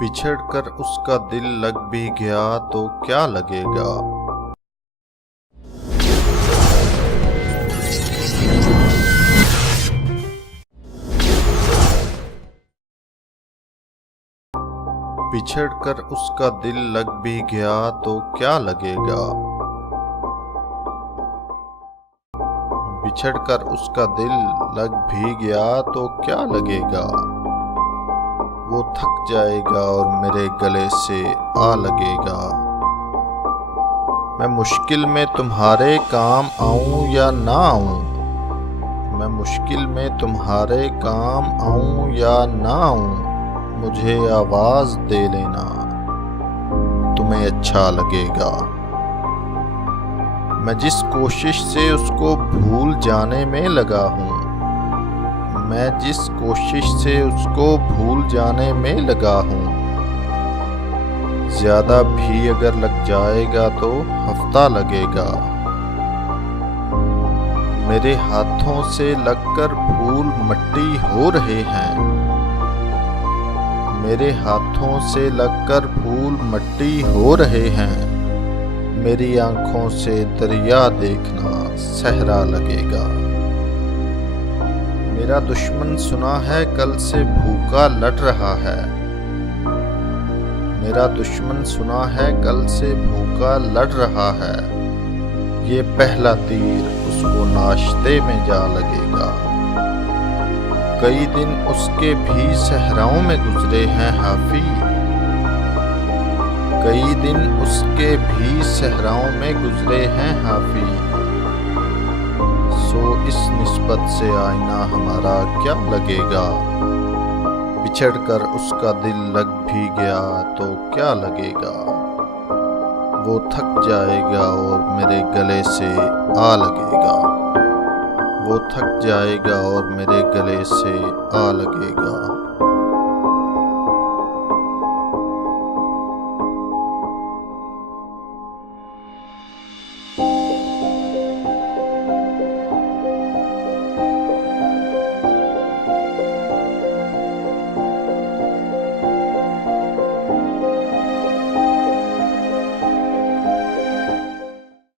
बिछड़ कर उसका दिल लग भी गया तो क्या लगेगा। बिछड़ कर उसका दिल लग भी गया तो क्या लगेगा। बिछड़ कर उसका दिल लग भी गया तो क्या लगेगा। वो थक जाएगा और मेरे गले से आ लगेगा। मैं मुश्किल में तुम्हारे काम आऊं या ना आऊं। मैं मुश्किल में तुम्हारे काम आऊं या ना आऊं। मुझे आवाज दे लेना, तुम्हें अच्छा लगेगा। मैं जिस कोशिश से उसको भूल जाने में लगा हूं। मैं जिस कोशिश से उसको भूल जाने में लगा हूं। ज्यादा भी अगर लग जाएगा तो हफ्ता लगेगा। मेरे हाथों से लगकर फूल मट्टी हो रहे हैं। मेरे हाथों से लगकर फूल मट्टी हो रहे हैं। मेरी आंखों से दरिया देखना सहरा लगेगा। मेरा दुश्मन सुना है कल से भूखा लट रहा है। मेरा दुश्मन सुना है कल से भूखा लड़ रहा है। ये पहला तीर उसको नाश्ते में जा लगेगा। कई दिन उसके भी सहराओं में गुजरे हैं हाफी। कई दिन उसके भी सहराओं में गुजरे हैं हाफी। सो इस निस्बत से आईना हमारा क्या लगेगा। बिछड़ कर उसका दिल लग भी गया तो क्या लगेगा। वो थक जाएगा और मेरे गले से आ लगेगा। वो थक जाएगा और मेरे गले से आ लगेगा।